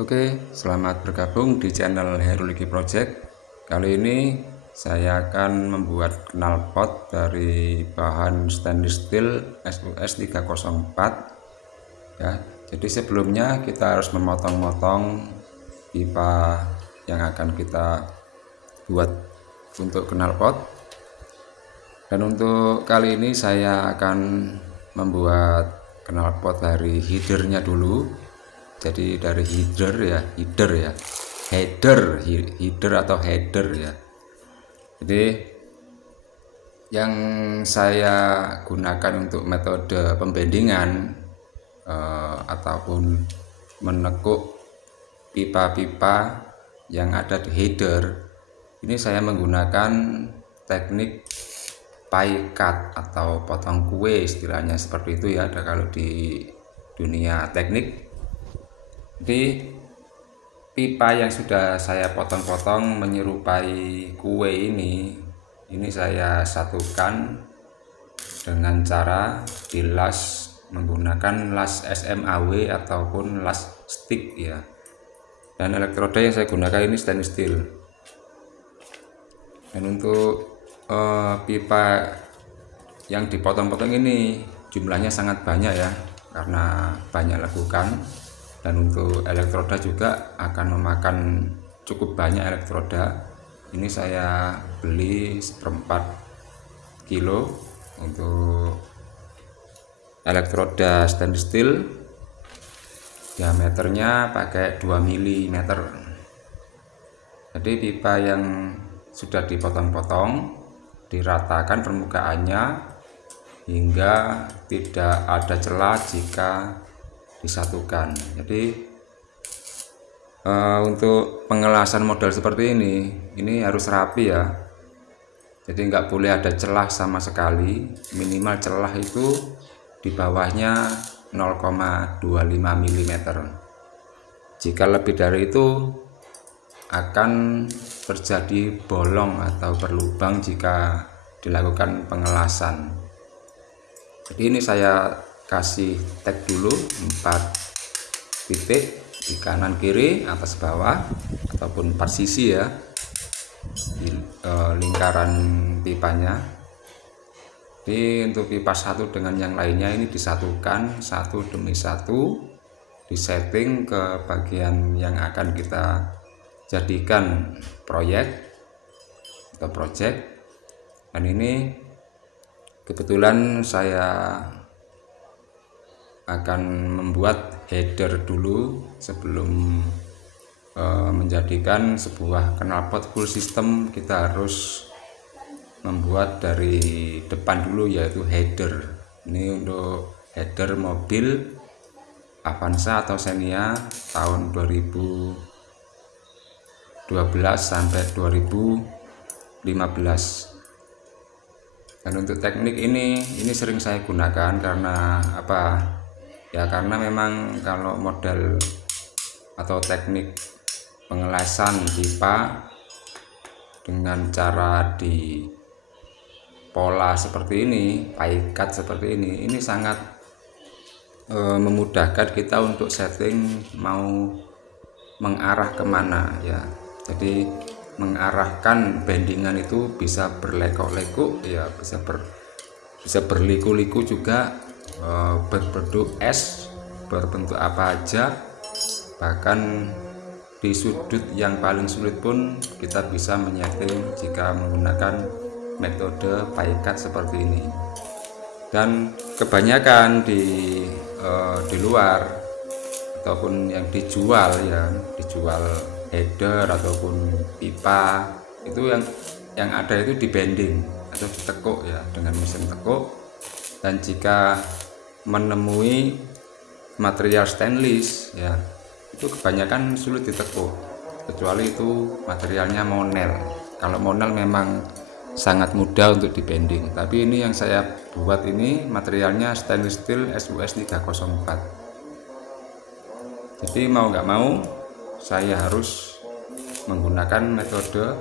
Oke, selamat bergabung di channel Heruliki Project. Kali ini saya akan membuat knalpot dari bahan stainless steel SUS 304 ya. Jadi sebelumnya kita harus memotong-motong pipa yang akan kita buat untuk knalpot. Dan untuk kali ini saya akan membuat knalpot dari headernya dulu. Jadi dari header atau header ya. Jadi yang saya gunakan untuk metode pembendingan ataupun menekuk pipa-pipa yang ada di header, ini saya menggunakan teknik pie cut atau potong kue, istilahnya seperti itu ya, ada kalau di dunia teknik. Jadi pipa yang sudah saya potong-potong menyerupai kue ini saya satukan dengan cara dilas menggunakan las SMAW ataupun las stick ya. Dan elektroda yang saya gunakan ini stainless steel. Dan untuk pipa yang dipotong-potong ini jumlahnya sangat banyak ya, karena banyak lekukan. Dan untuk elektroda juga akan memakan cukup banyak elektroda. Ini saya beli 1/4 kilo untuk elektroda stainless steel, diameternya pakai 2 mm. Jadi pipa yang sudah dipotong-potong diratakan permukaannya hingga tidak ada celah jika disatukan. Jadi untuk pengelasan model seperti ini harus rapi ya. Jadi nggak boleh ada celah sama sekali. Minimal celah itu di bawahnya 0,25 mm. Jika lebih dari itu akan terjadi bolong atau berlubang jika dilakukan pengelasan. Jadi ini saya kasih tag dulu 4 titik di kanan kiri atas bawah ataupun 4 sisi ya di lingkaran pipanya. Jadi untuk pipa satu dengan yang lainnya ini disatukan satu demi satu, disetting ke bagian yang akan kita jadikan proyek atau project. Dan ini kebetulan saya akan membuat header dulu sebelum menjadikan sebuah knalpot full system. Kita harus membuat dari depan dulu, yaitu header. Ini untuk header mobil Avanza atau Xenia tahun 2012 sampai 2015. Dan untuk teknik ini sering saya gunakan karena apa? Ya karena memang kalau model atau teknik pengelasan pipa dengan cara di pola seperti ini, pie cut seperti ini sangat memudahkan kita untuk setting mau mengarah kemana ya. Jadi mengarahkan bendingan itu bisa berlekuk-lekuk ya, bisa berliku-liku juga, berbentuk es, berbentuk apa aja, bahkan di sudut yang paling sulit pun kita bisa menyeting jika menggunakan metode pie cut seperti ini. Dan kebanyakan di luar ataupun yang dijual header ataupun pipa itu yang ada itu di bending atau ditekuk ya dengan mesin tekuk. Dan jika menemui material stainless ya, itu kebanyakan sulit ditekuk, kecuali itu materialnya monel. Kalau monel memang sangat mudah untuk dibending, tapi ini yang saya buat ini materialnya stainless steel SUS 304. Jadi mau nggak mau saya harus menggunakan metode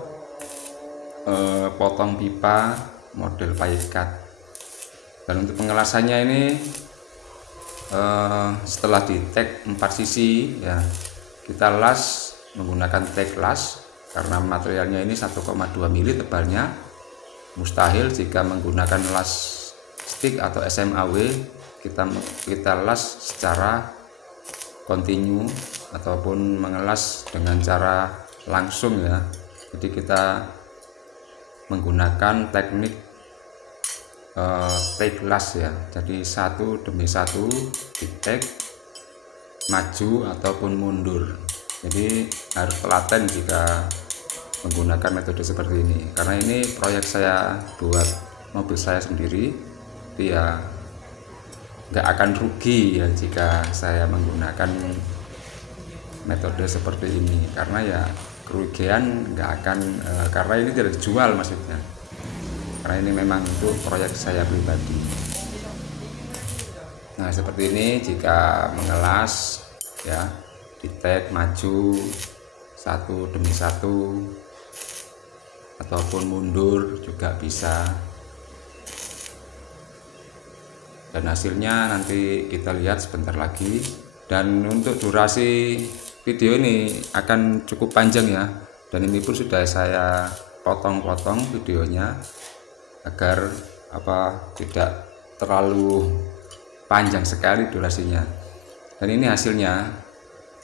potong pipa model pie cut. Dan untuk pengelasannya ini setelah di tag 4 sisi ya, kita las menggunakan tag las karena materialnya ini 1,2 mili tebalnya. Mustahil jika menggunakan las stick atau SMAW kita las secara kontinu ataupun mengelas dengan cara langsung ya. Jadi kita menggunakan teknik tag las ya. Jadi satu demi satu di tag, maju ataupun mundur. Jadi harus telaten jika menggunakan metode seperti ini, karena ini proyek saya buat mobil saya sendiri. Dia nggak akan rugi ya jika saya menggunakan metode seperti ini, karena ya kerugian nggak akan karena ini tidak dijual maksudnya, karena ini memang untuk proyek saya pribadi. Nah seperti ini jika mengelas ya, di tag maju satu demi satu ataupun mundur juga bisa, dan hasilnya nanti kita lihat sebentar lagi. Dan untuk durasi video ini akan cukup panjang ya, dan ini pun sudah saya potong-potong videonya agar tidak terlalu panjang sekali durasinya. Dan ini hasilnya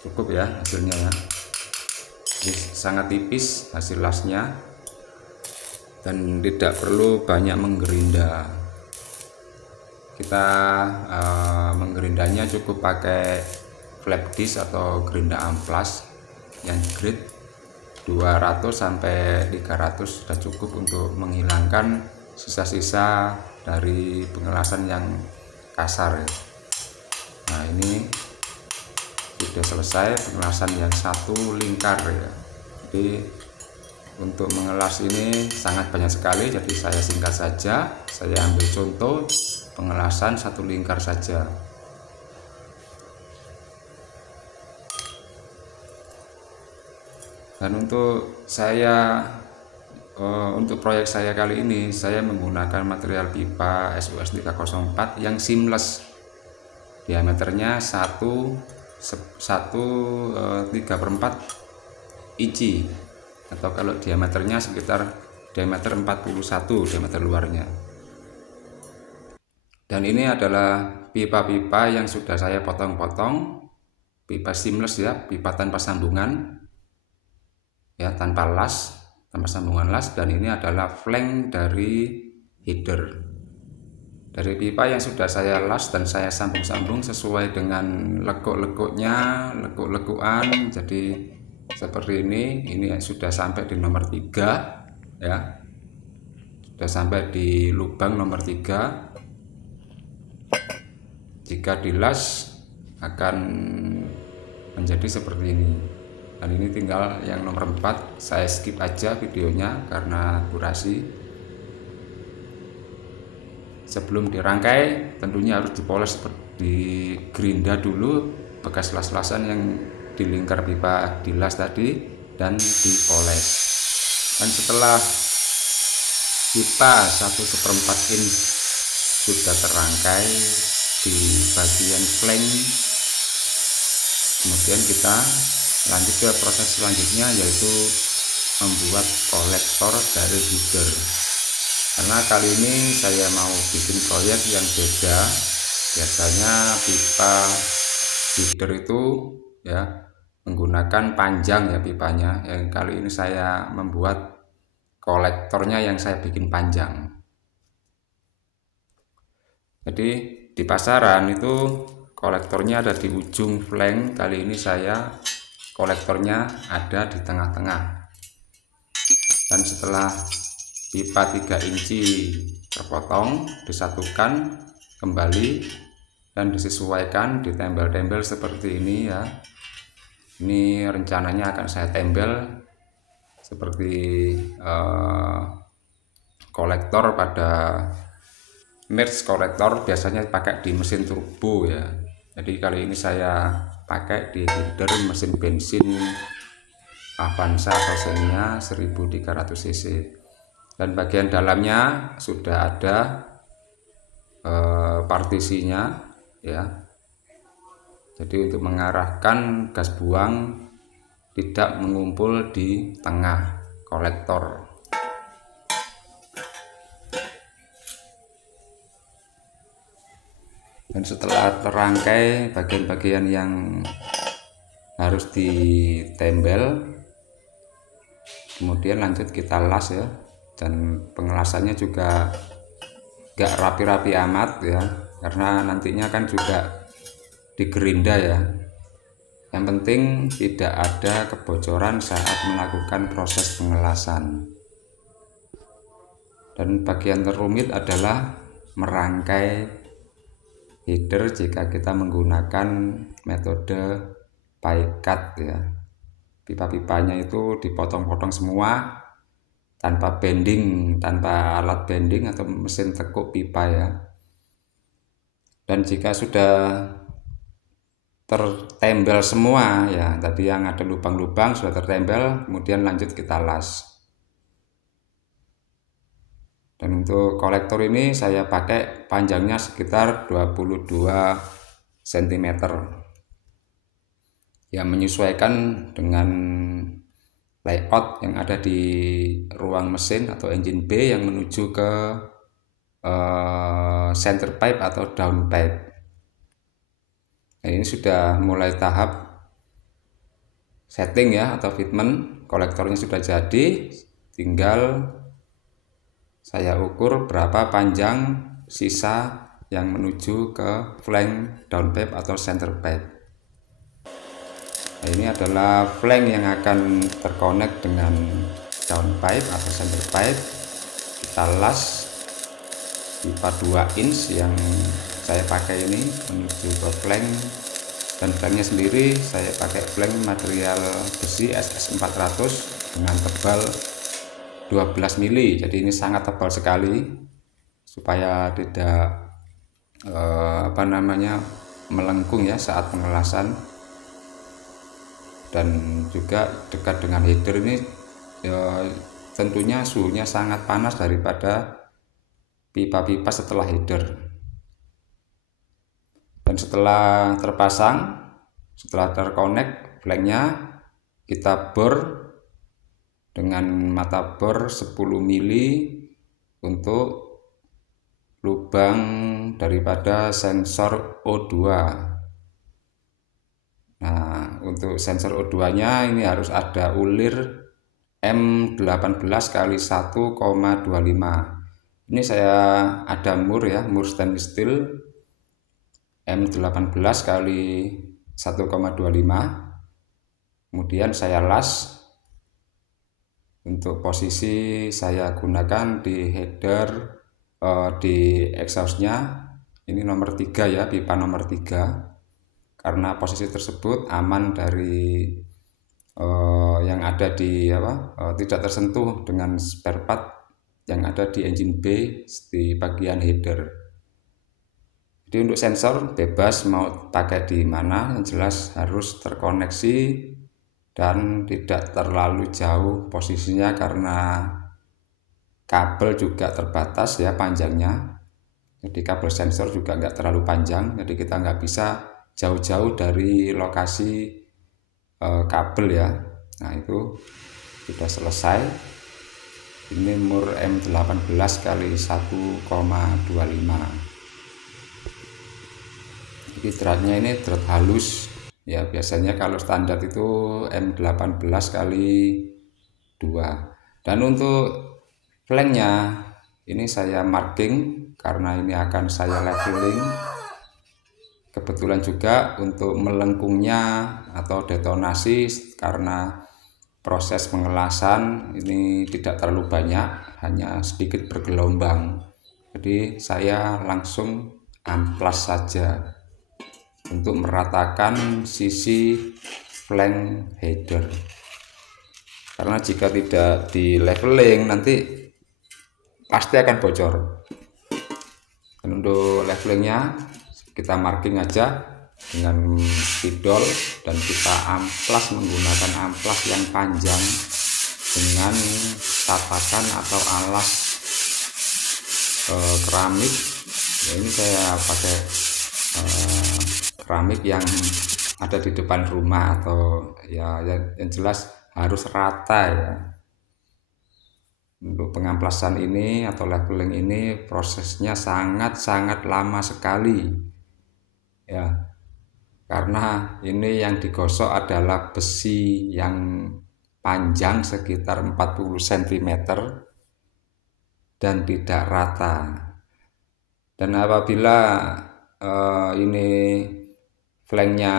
cukup ya, hasilnya ya. Ini sangat tipis hasil lasnya dan tidak perlu banyak menggerinda. Kita menggerindanya cukup pakai flap disk atau gerinda amplas yang grade 200 sampai 300 sudah cukup untuk menghilangkan sisa-sisa dari pengelasan yang kasar ya. Nah ini sudah selesai pengelasan yang satu lingkar ya. Jadi untuk mengelas ini sangat banyak sekali, jadi saya singkat saja. Saya ambil contoh pengelasan satu lingkar saja. Dan untuk untuk proyek saya kali ini saya menggunakan material pipa SUS 304 yang seamless, diameternya 3/4 inci, atau kalau diameternya sekitar diameter 41 diameter luarnya. Dan ini adalah pipa-pipa yang sudah saya potong-potong, pipa seamless ya, pipa tanpa sambungan ya, tanpa las, tanpa sambungan las. Dan ini adalah flank dari header dari pipa yang sudah saya las dan saya sambung-sambung sesuai dengan lekuk-lekuknya, lekuk-lekukan. Jadi seperti ini sudah sampai di nomor 3 ya, sudah sampai di lubang nomor 3. Jika dilas akan menjadi seperti ini. Dan ini tinggal yang nomor 4, saya skip aja videonya karena durasi. Sebelum dirangkai tentunya harus dipoles, digerinda dulu bekas las-lasan yang di lingkar pipa dilas tadi dan dipoles. Dan setelah pipa 1/4 inch sudah terangkai di bagian flank, kemudian kita lanjut ke proses selanjutnya, yaitu membuat kolektor dari header. Karena kali ini saya mau bikin proyek yang beda. Biasanya pipa header itu ya menggunakan panjang ya pipanya. Yang kali ini saya membuat kolektornya yang saya bikin panjang. Jadi di pasaran itu kolektornya ada di ujung flank, kali ini saya kolektornya ada di tengah-tengah. Dan setelah pipa 3 inci terpotong, disatukan kembali dan disesuaikan, ditempel-tempel seperti ini ya. Ini rencananya akan saya tempel seperti kolektor pada merge kolektor biasanya pakai di mesin turbo ya. Jadi kali ini saya pakai di header mesin bensin Avanza atau Xenia 1300 cc. Dan bagian dalamnya sudah ada partisinya ya. Jadi untuk mengarahkan gas buang tidak mengumpul di tengah kolektor. Dan setelah terangkai bagian-bagian yang harus ditembel, kemudian lanjut kita las ya. Dan pengelasannya juga gak rapi-rapi amat ya, karena nantinya kan juga digerinda ya. Yang penting tidak ada kebocoran saat melakukan proses pengelasan. Dan bagian terumit adalah merangkai header jika kita menggunakan metode pie cut ya. Pipa-pipanya itu dipotong-potong semua tanpa bending, tanpa alat bending atau mesin tekuk pipa ya. Dan jika sudah tertembel semua ya, tadi yang ada lubang-lubang sudah tertembel, kemudian lanjut kita las. Dan untuk kolektor ini saya pakai panjangnya sekitar 22 cm ya, menyesuaikan dengan layout yang ada di ruang mesin atau engine bay yang menuju ke center pipe atau down pipe. Nah, ini sudah mulai tahap setting ya atau fitment. Kolektornya sudah jadi, tinggal saya ukur berapa panjang sisa yang menuju ke flank down pipe atau center pipe. Nah, ini adalah flank yang akan terkonek dengan down pipe atau center pipe. Kita las pipa 2 inch yang saya pakai ini menuju ke flank, dan flanknya sendiri saya pakai flank material besi SS400 dengan tebal 12 mili. Jadi ini sangat tebal sekali supaya tidak melengkung ya saat pengelasan. Dan juga dekat dengan header ini tentunya suhunya sangat panas daripada pipa-pipa setelah header. Dan setelah terpasang, setelah terkonek flanknya, kita bor dengan mata bor 10 mili untuk lubang daripada sensor O2. Nah, untuk sensor O2 nya ini harus ada ulir M18 kali 1,25. Ini saya ada mur ya, mur stainless steel M18 kali 1,25. Kemudian saya las. Untuk posisi saya gunakan di header, di exhaustnya ini nomor 3 ya, pipa nomor 3, karena posisi tersebut aman dari yang ada di tidak tersentuh dengan spare part yang ada di engine bay di bagian header. Jadi untuk sensor bebas mau pakai di mana, yang jelas harus terkoneksi dan tidak terlalu jauh posisinya, karena kabel juga terbatas ya panjangnya. Jadi kabel sensor juga nggak terlalu panjang, jadi kita nggak bisa jauh-jauh dari lokasi kabel ya. Nah, itu sudah selesai. Ini mur M18 kali 1,25. Jadi dratnya ini drat halus ya, biasanya kalau standar itu M18 kali 2. Dan untuk flanknya ini saya marking karena ini akan saya leveling. Kebetulan juga untuk melengkungnya atau detonasi, karena proses pengelasan ini tidak terlalu banyak, hanya sedikit bergelombang. Jadi saya langsung amplas saja untuk meratakan sisi flank header. Karena jika tidak di leveling nanti pasti akan bocor. Dan untuk levelingnya kita marking aja dengan spidol, dan kita amplas menggunakan amplas yang panjang dengan tatakan atau alas keramik. Ya, ini saya pakai keramik yang ada di depan rumah, atau ya yang jelas harus rata ya. Untuk pengamplasan ini atau leveling ini prosesnya sangat-sangat lama sekali ya, karena ini yang digosok adalah besi yang panjang sekitar 40 cm dan tidak rata. Dan apabila ini flanknya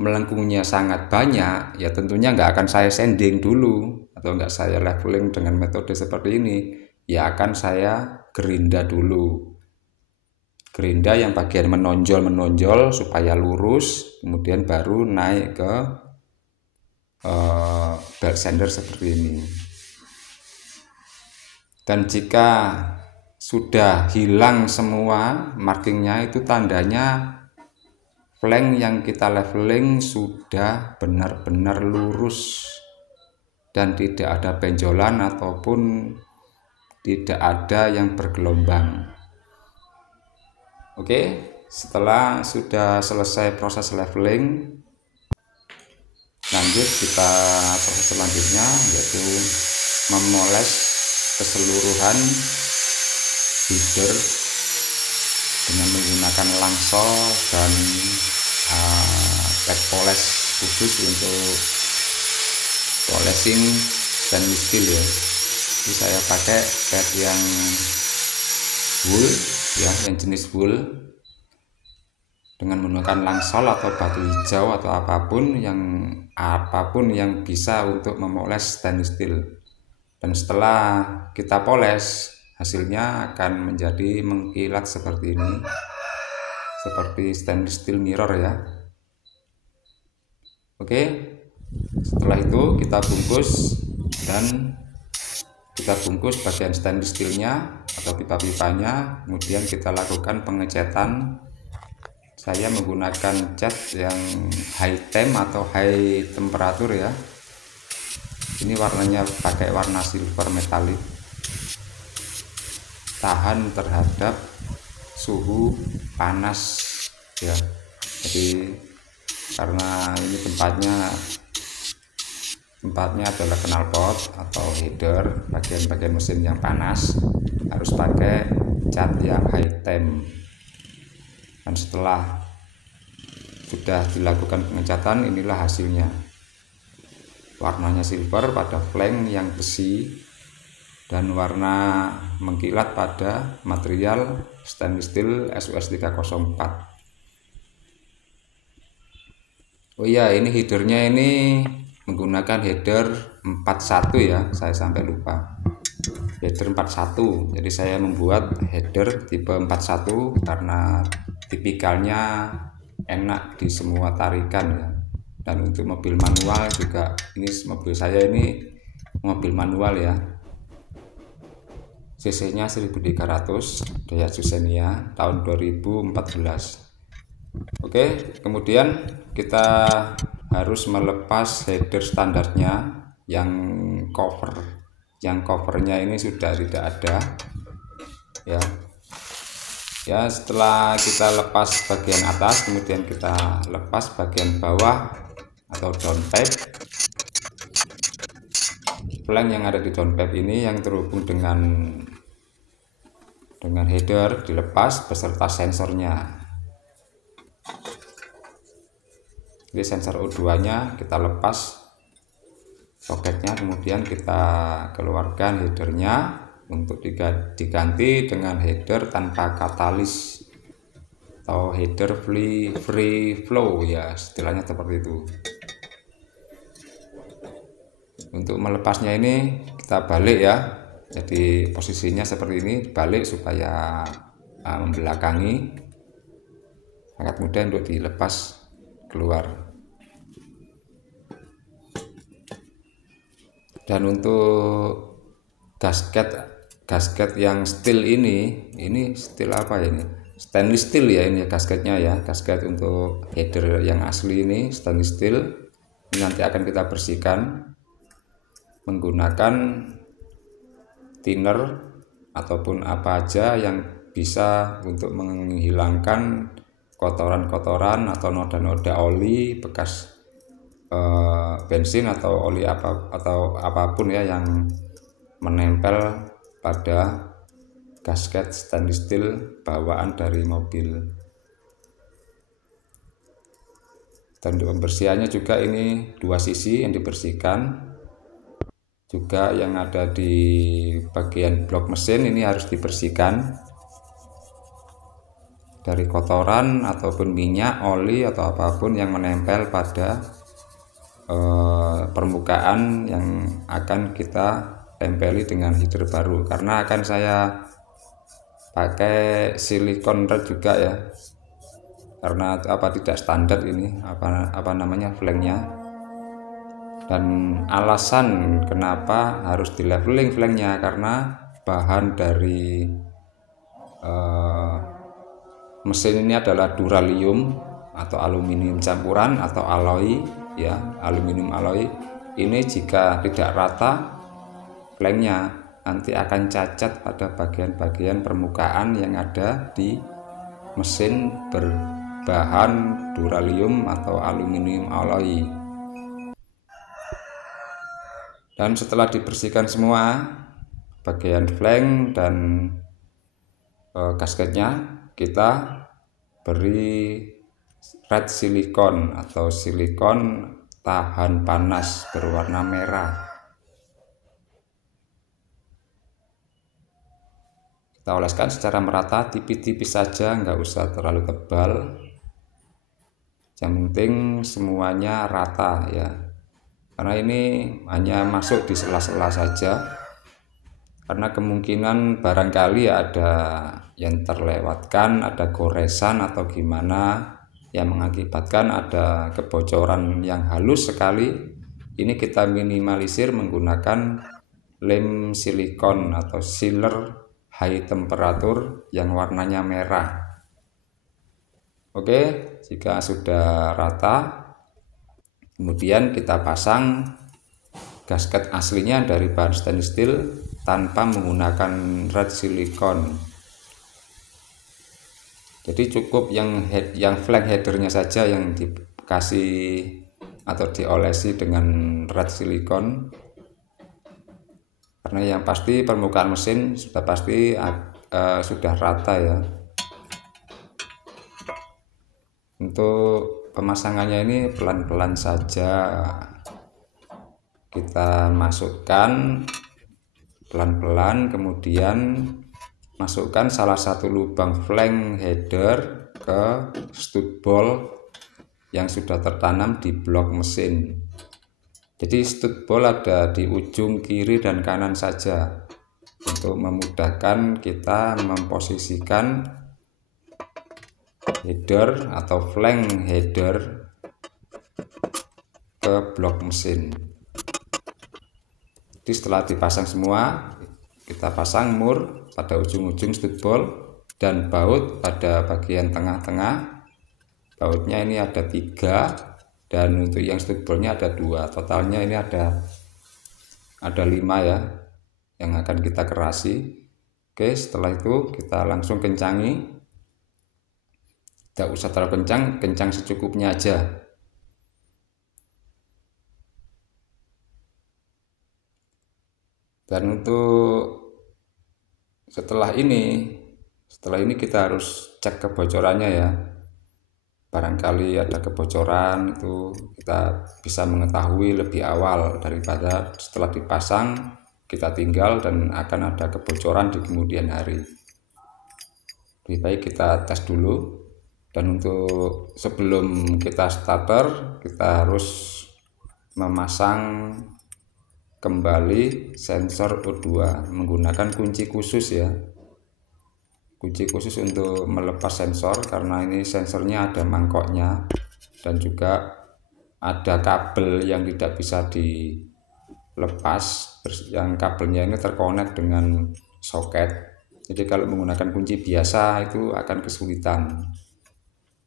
melengkungnya sangat banyak, ya tentunya nggak akan saya sanding dulu atau nggak saya leveling dengan metode seperti ini, ya akan saya gerinda dulu. Gerinda yang bagian menonjol supaya lurus, kemudian baru naik ke belt sander seperti ini. Dan jika sudah hilang semua markingnya, itu tandanya flank yang kita leveling sudah benar-benar lurus dan tidak ada benjolan ataupun tidak ada yang bergelombang. Oke, setelah sudah selesai proses leveling, lanjut kita proses selanjutnya, yaitu memoles keseluruhan header dengan menggunakan langsol dan pad polish khusus untuk polishing stainless steel ya. Jadi saya pakai pad yang wool ya, yang jenis wool, dengan menggunakan langsol atau batu hijau atau apapun yang bisa untuk memoles stainless steel. Dan setelah kita poles, hasilnya akan menjadi mengkilat seperti ini, seperti stainless steel mirror ya. Oke, setelah itu kita bungkus, dan kita bungkus bagian stainless steelnya atau pipa-pipanya, kemudian kita lakukan pengecatan. Saya menggunakan cat yang high temp atau high temperatur ya. Ini warnanya pakai warna silver metalik, tahan terhadap suhu panas ya. Jadi karena ini tempatnya adalah knalpot atau header, bagian-bagian mesin yang panas, harus pakai cat yang high temp. Dan setelah sudah dilakukan pengecatan, inilah hasilnya. Warnanya silver pada flank yang besi dan warna mengkilat pada material stainless steel SUS 304. Oh iya, ini headernya ini menggunakan header 41 ya, saya sampai lupa. Header 41. Jadi saya membuat header tipe 41 karena tipikalnya enak di semua tarikan ya. Dan untuk mobil manual juga, ini mobil saya ini mobil manual ya, cc nya 1300, Daihatsu Xenia tahun 2014. Oke, kemudian kita harus melepas header standarnya yang covernya ini sudah tidak ada ya. Setelah kita lepas bagian atas, kemudian kita lepas bagian bawah atau downpipe. Flank yang ada di downpipe ini yang terhubung dengan header dilepas beserta sensornya. Jadi sensor O2 nya kita lepas soketnya, kemudian kita keluarkan headernya untuk diganti dengan header tanpa katalis atau header free flow ya, istilahnya seperti itu. Untuk melepasnya ini kita balik ya, jadi posisinya seperti ini, balik supaya membelakangi, sangat mudah untuk dilepas keluar. Dan untuk gasket yang steel ini steel apa ini? Stainless steel ya, ini gasketnya ya, gasket untuk header yang asli ini stainless steel. Ini nanti akan kita bersihkan menggunakan thinner ataupun apa aja yang bisa untuk menghilangkan kotoran-kotoran atau noda-noda oli bekas bensin atau oli atau apapun ya yang menempel pada gasket stainless steel bawaan dari mobil. Dan untuk pembersihannya juga ini dua sisi yang dibersihkan, juga yang ada di bagian blok mesin ini harus dibersihkan dari kotoran ataupun minyak, oli atau apapun yang menempel pada permukaan yang akan kita tempeli dengan header baru. Karena akan saya pakai silikon rod juga ya, karena tidak standar ini apa namanya flanknya. Dan alasan kenapa harus di leveling flanknya karena bahan dari mesin ini adalah duralium atau aluminium campuran atau alloy ya, aluminium alloy. Ini jika tidak rata flanknya nanti akan cacat pada bagian-bagian permukaan yang ada di mesin berbahan duralium atau aluminium alloy. Dan setelah dibersihkan semua bagian flank dan gasketnya, kita beri red silikon atau silikon tahan panas berwarna merah. Kita oleskan secara merata, tipis-tipis saja, nggak usah terlalu tebal. Yang penting semuanya rata ya, karena ini hanya masuk di sela-sela saja, karena kemungkinan barangkali ada yang terlewatkan, ada goresan atau gimana yang mengakibatkan ada kebocoran yang halus sekali. Ini kita minimalisir menggunakan lem silikon atau sealer high temperature yang warnanya merah. Oke, jika sudah rata, kemudian kita pasang gasket aslinya dari bahan stainless steel tanpa menggunakan red silikon. Jadi cukup yang flank headernya saja yang dikasih atau diolesi dengan red silikon, karena yang pasti permukaan mesin sudah pasti sudah rata ya. Untuk pemasangannya ini pelan-pelan saja, kita masukkan pelan-pelan, kemudian masukkan salah satu lubang flank header ke stud ball yang sudah tertanam di blok mesin. Jadi stud ball ada di ujung kiri dan kanan saja untuk memudahkan kita memposisikan header atau flank header ke blok mesin. Jadi setelah dipasang semua, kita pasang mur pada ujung-ujung stud ball dan baut pada bagian tengah-tengah. Bautnya ini ada 3 dan untuk yang stud ballnya ada 2. Totalnya ini ada 5 ya yang akan kita kerasi. Oke, setelah itu kita langsung kencangi. Tidak usah terlalu kencang, kencang secukupnya aja. Dan untuk setelah ini kita harus cek kebocorannya ya. Barangkali ada kebocoran, itu kita bisa mengetahui lebih awal daripada setelah dipasang kita tinggal dan akan ada kebocoran di kemudian hari. Lebih baik kita tes dulu. Dan untuk sebelum kita starter, kita harus memasang kembali sensor O2 menggunakan kunci khusus ya. Kunci khusus untuk melepas sensor, karena ini sensornya ada mangkoknya dan juga ada kabel yang tidak bisa dilepas, yang kabelnya ini terkonek dengan soket. Jadi kalau menggunakan kunci biasa itu akan kesulitan.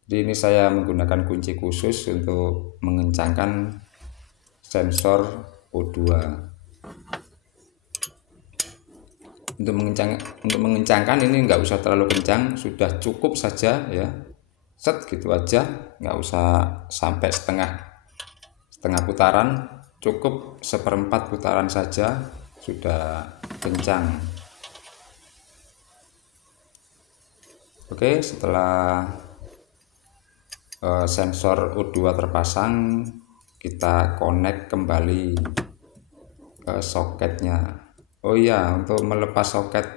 Jadi ini saya menggunakan kunci khusus untuk mengencangkan sensor O2. Untuk mengencangkan ini nggak usah terlalu kencang, sudah cukup saja ya, set gitu aja, nggak usah sampai setengah putaran, cukup seperempat putaran saja sudah kencang. Oke, setelah sensor U2 terpasang, kita connect kembali ke soketnya. Oh iya, untuk melepas soket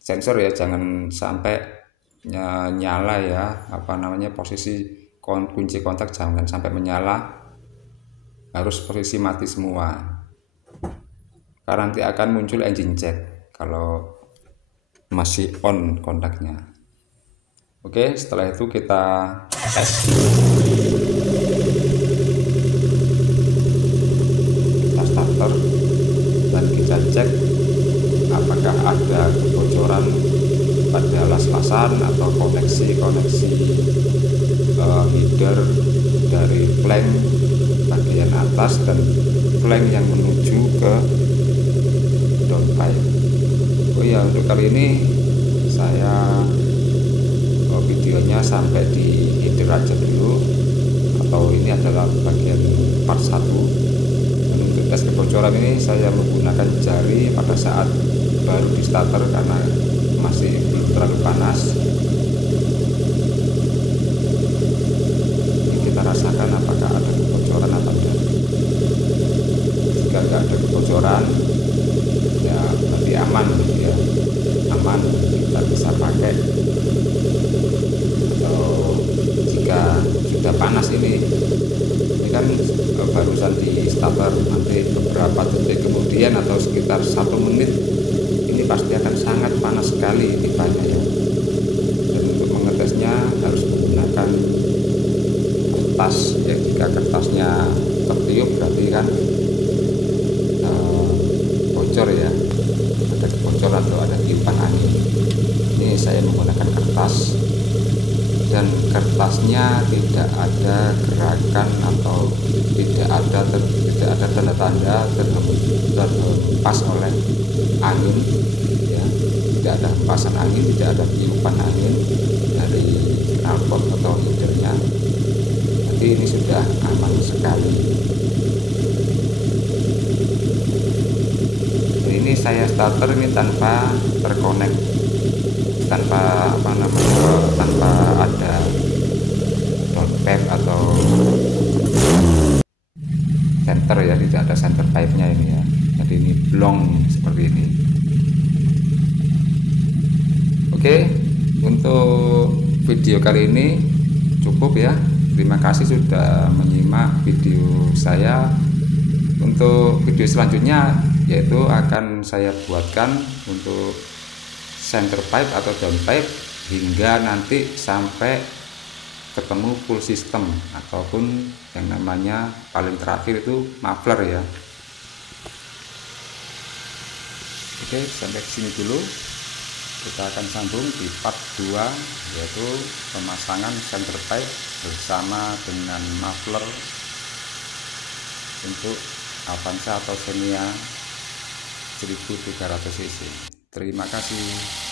sensor ya jangan sampai nyala ya, posisi kunci kontak jangan sampai menyala, harus posisi mati semua karena nanti akan muncul engine check kalau masih on kontaknya. Oke, setelah itu kita tes kita starter dan kita cek apakah ada kebocoran pada las-lasan atau koneksi header dari flank bagian atas dan flank yang menuju ke downpipe. Oh ya, untuk kali ini saya videonya sampai di header aja dulu, atau ini adalah bagian part 1. Dan untuk tes kebocoran ini saya menggunakan jari pada saat baru di starter karena masih belum terlalu panas. Ini kita rasakan apakah ada kebocoran atau tidak. Jika nggak ada kebocoran ya berarti aman gitu ya, aman, kita bisa pakai. Atau jika sudah panas ini kan barusan di starter, nanti beberapa detik kemudian atau sekitar 1 menit ini pasti akan sangat panas sekali pipanya ya. Dan untuk mengetesnya harus menggunakan kertas ya, jika kertasnya tertiup berarti kan bocor ya, ada bocor atau ada tiupan angin. Ini saya menggunakan kertas dan kertasnya tidak ada gerakan atau tidak ada tanda-tanda terhempas oleh angin ya, tidak ada hempasan angin, tidak ada tiupan angin dari knalpot atau headernya. Jadi ini sudah aman sekali. Ini saya starter ini tanpa terkonek, tanpa ada downpipe atau center ya, tidak ada center pipe nya ini ya. Jadi ini blong seperti ini. Oke, untuk video kali ini cukup ya. Terima kasih sudah menyimak video saya. Untuk video selanjutnya yaitu akan saya buatkan untuk center pipe atau downpipe hingga nanti sampai ketemu full system ataupun yang namanya paling terakhir itu muffler ya. Oke, sampai sini dulu. Kita akan sambung di part 2 yaitu pemasangan center pipe bersama dengan muffler untuk Avanza atau Xenia 1300 cc. Terima kasih.